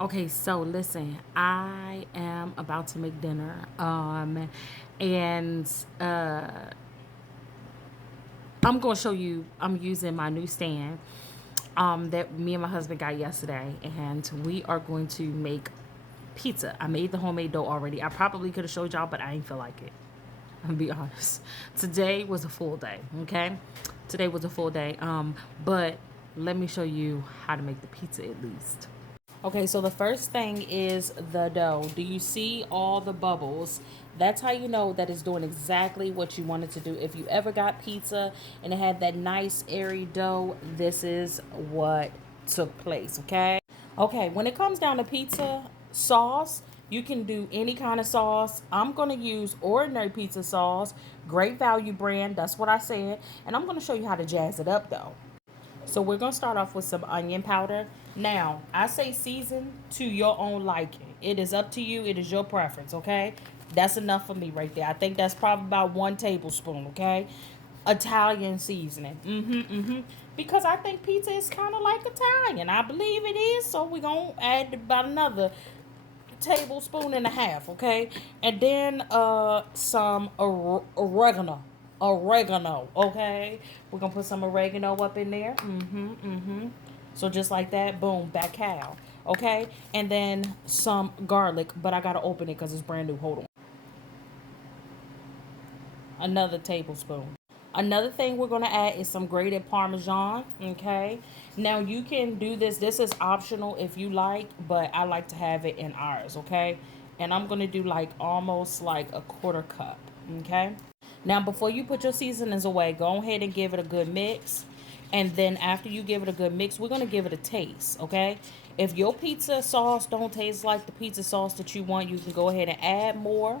Okay, so listen, I am about to make dinner. And I'm gonna show you I'm using my new stand that me and my husband got yesterday, and we are going to make pizza. I made the homemade dough already. I probably could have showed y'all, but I ain't feel like it. I'm gonna be honest. Today was a full day, okay? Today was a full day. But let me show you how to make the pizza at least. Okay, so the first thing is the dough. Do you see all the bubbles? That's how you know that it's doing exactly what you want it to do. If you ever got pizza and it had that nice airy dough, this is what took place, okay? Okay, when it comes down to pizza sauce, you can do any kind of sauce. I'm going to use ordinary pizza sauce, Great Value brand. That's what I said. And I'm going to show you how to jazz it up though. So we're going to start off with some onion powder. Now, I say season to your own liking. It is up to you. It is your preference, okay? That's enough for me right there. I think that's probably about 1 tablespoon, okay? Italian seasoning. Because I think pizza is kind of like Italian. I believe it is. So we're going to add about another tablespoon and a half, okay? And then some oregano, okay? We're gonna put some oregano up in there. So just like that, boom, back cow, okay? And then some garlic, but I gotta open it because it's brand new. Hold on. Another tablespoon. Another thing we're going to add is some grated Parmesan, okay? Now, you can do this. This is optional if you like, but I like to have it in ours, okay? And I'm going to do like almost like a quarter cup, okay? Now, before you put your seasonings away, go ahead and give it a good mix. And then after you give it a good mix, we're going to give it a taste, okay? If your pizza sauce don't taste like the pizza sauce that you want, you can go ahead and add more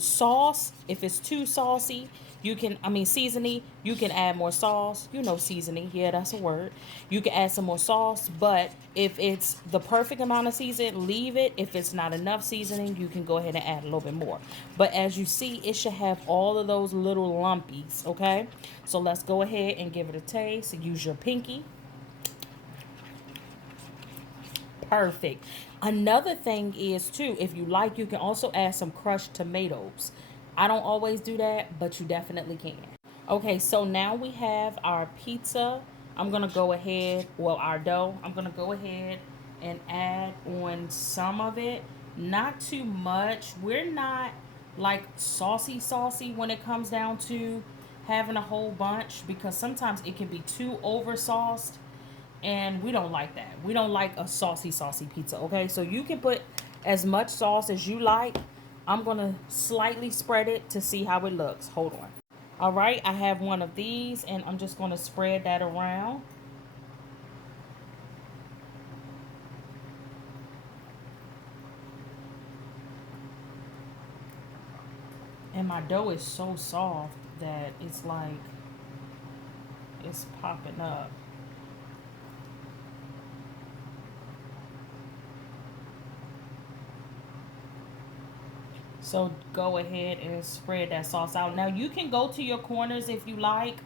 sauce. If it's too saucy, you can, seasoning, you can add more sauce. You know, seasoning, yeah, that's a word. You can add some more sauce, but if it's the perfect amount of seasoning, leave it. If it's not enough seasoning, you can go ahead and add a little bit more. But as you see, it should have all of those little lumpies, okay? So let's go ahead and give it a taste. Use your pinky. Perfect. Another thing is too, if you like, you can also add some crushed tomatoes. I don't always do that, but you definitely can. Okay, so now we have our pizza. I'm gonna go ahead, well, our dough. I'm gonna go ahead and add on some of it. Not too much. We're not like saucy when it comes down to having a whole bunch, because sometimes it can be too over sauced, and we don't like that. We don't like a saucy pizza, okay? So you can put as much sauce as you like. I'm going to slightly spread it to see how it looks. Hold on. All right, I have one of these, and I'm just going to spread that around. And my dough is so soft that it's like it's popping up. So go ahead and spread that sauce out. Now you can go to your corners if you like.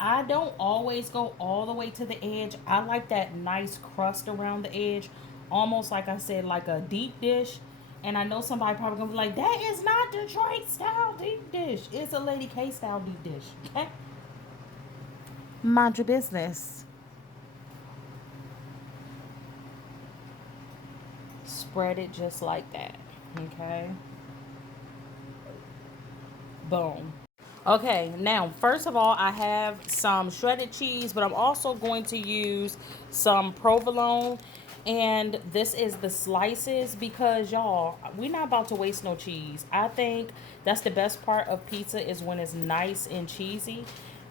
I don't always go all the way to the edge. I like that nice crust around the edge. Almost like I said, like a deep dish. And I know somebody probably gonna be like, that is not Detroit style deep dish. It's a Lady K style deep dish. Okay? Mind your business. Spread it just like that. Okay? Boom. Okay, now, first of all, I have some shredded cheese, but I'm also going to use some provolone. And this is the slices because, y'all, we're not about to waste no cheese. I think that's the best part of pizza is when it's nice and cheesy.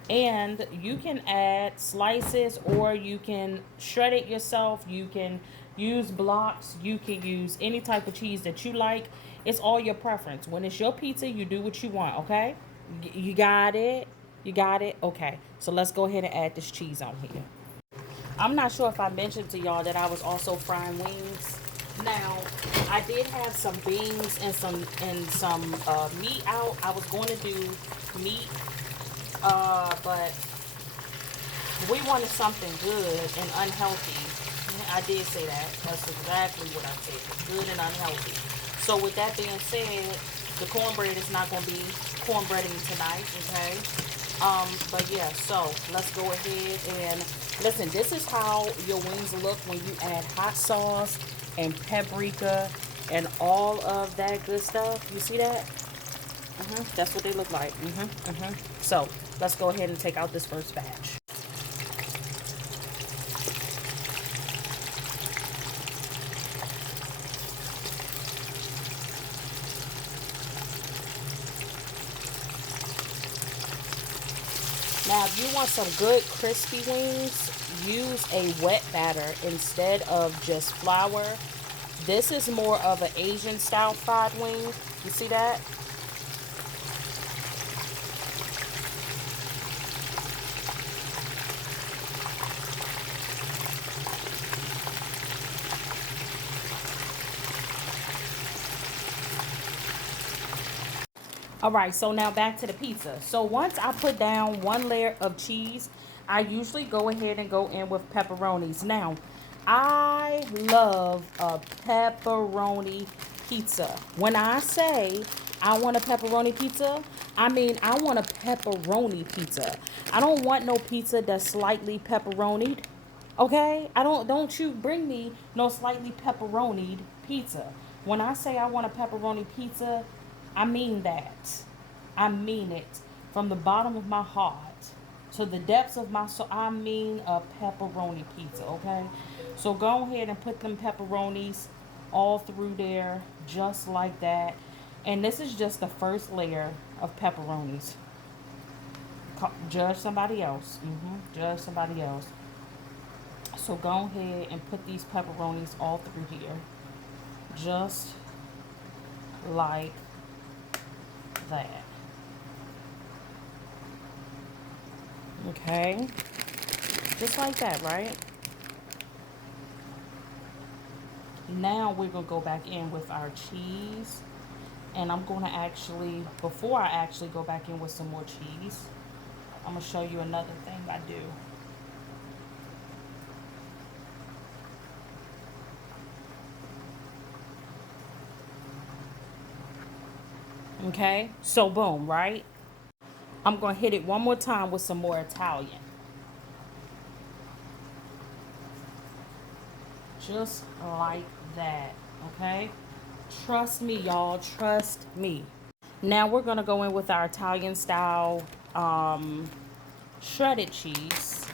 And you can add slices or you can shred it yourself. You can use blocks. You can use any type of cheese that you like. It's all your preference. When it's your pizza, you do what you want, okay? You got it? You got it? Okay. So let's go ahead and add this cheese on here. I'm not sure if I mentioned to y'all that I was also frying wings. Now, I did have some beans and some meat out. I was going to do meat, but we wanted something good and unhealthy. I did say that. That's exactly what I said. Good and unhealthy. So with that being said, the cornbread is not going to be cornbreading tonight, okay? But yeah, so let's go ahead and listen. This is how your wings look when you add hot sauce and paprika and all of that good stuff. You see that? That's what they look like. So let's go ahead and take out this first batch. Now, if you want some good crispy wings, use a wet batter instead of just flour. This is more of an Asian style fried wing. You see that? All right, so now back to the pizza. So once I put down one layer of cheese, I usually go ahead and go in with pepperonis. Now, I love a pepperoni pizza. When I say I want a pepperoni pizza, I mean I want a pepperoni pizza. I don't want no pizza that's slightly pepperonied. Okay? Don't you bring me no slightly pepperonied pizza. When I say I want a pepperoni pizza, I mean that. I mean it from the bottom of my heart to the depths of my soul. I mean a pepperoni pizza, okay? So go ahead and put them pepperonis all through there just like that. And this is just the first layer of pepperonis. Judge somebody else. Judge somebody else. So go ahead and put these pepperonis all through here. Just like that. Okay. Just like that, right? Now we're going to go back in with our cheese. And I'm going to actually, before I actually go back in with some more cheese, I'm going to show you another thing I do. Okay, so boom, right? I'm going to hit it one more time with some more Italian. Just like that, okay? Trust me, y'all, trust me. Now we're going to go in with our Italian style shredded cheese.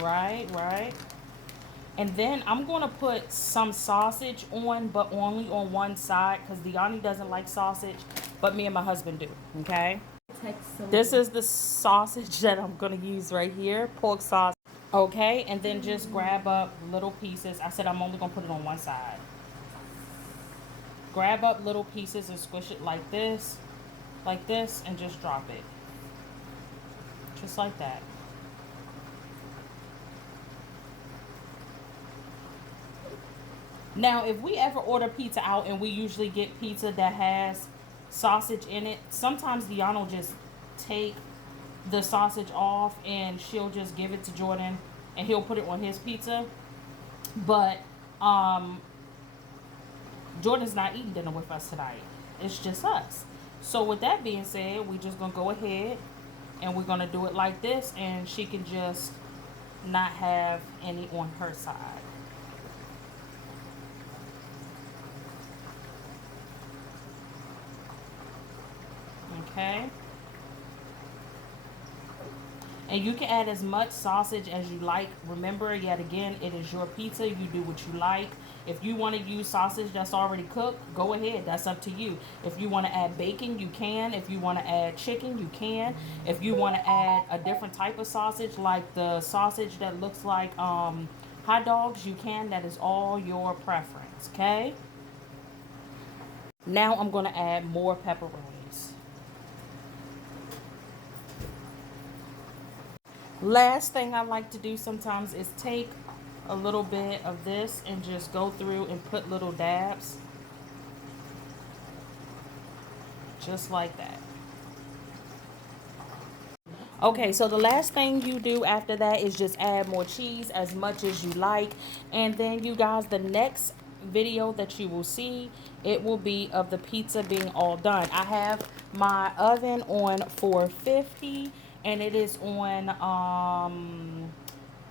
Right. And then I'm going to put some sausage on, but only on one side because Diani doesn't like sausage, but me and my husband do, okay? This is the sausage that I'm going to use right here, pork sausage. Okay, and then just grab up little pieces. I said I'm only going to put it on one side. Grab up little pieces and squish it like this, and just drop it. Just like that. Now, if we ever order pizza out and we usually get pizza that has sausage in it, sometimes Deanna will just take the sausage off and she'll just give it to Jordan and he'll put it on his pizza. But Jordan's not eating dinner with us tonight. It's just us. So with that being said, we're just going to go ahead and we're going to do it like this, and she can just not have any on her side. Okay. And you can add as much sausage as you like. Remember, yet again, it is your pizza. You do what you like. If you want to use sausage that's already cooked, go ahead. That's up to you. If you want to add bacon, you can. If you want to add chicken, you can. If you want to add a different type of sausage, like the sausage that looks like hot dogs, you can. That is all your preference, okay? Now I'm going to add more pepperonis. Last thing I like to do sometimes is take a little bit of this and just go through and put little dabs. Just like that. Okay, so the last thing you do after that is just add more cheese as much as you like. And then you guys, the next video that you will see, it will be of the pizza being all done. I have my oven on 450 and it is on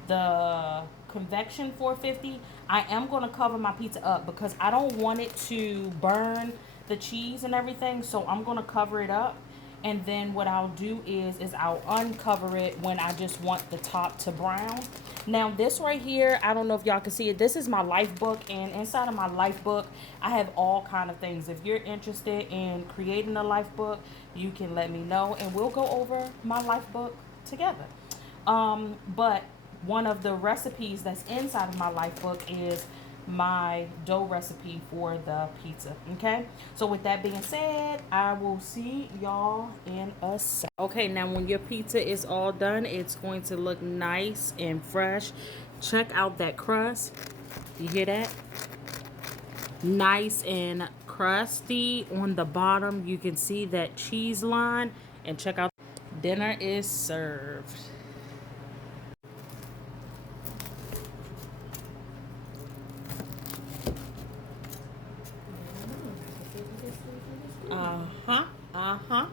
the convection 450. I am going to cover my pizza up because I don't want it to burn the cheese and everything, so I'm going to cover it up. And then what I'll do is I'll uncover it when I just want the top to brown. Now this right here, I don't know if y'all can see it, this is my life book, and inside of my life book I have all kind of things. If you're interested in creating a life book, you can let me know and we'll go over my life book together. But one of the recipes that's inside of my life book is my dough recipe for the pizza. Okay, so with that being said, I will see y'all in a sec. Okay, now when your pizza is all done, it's going to look nice and fresh. Check out that crust. You hear that? Nice and crusty on the bottom. You can see that cheese line, and check out, dinner is served. Uh-huh. Uh-huh.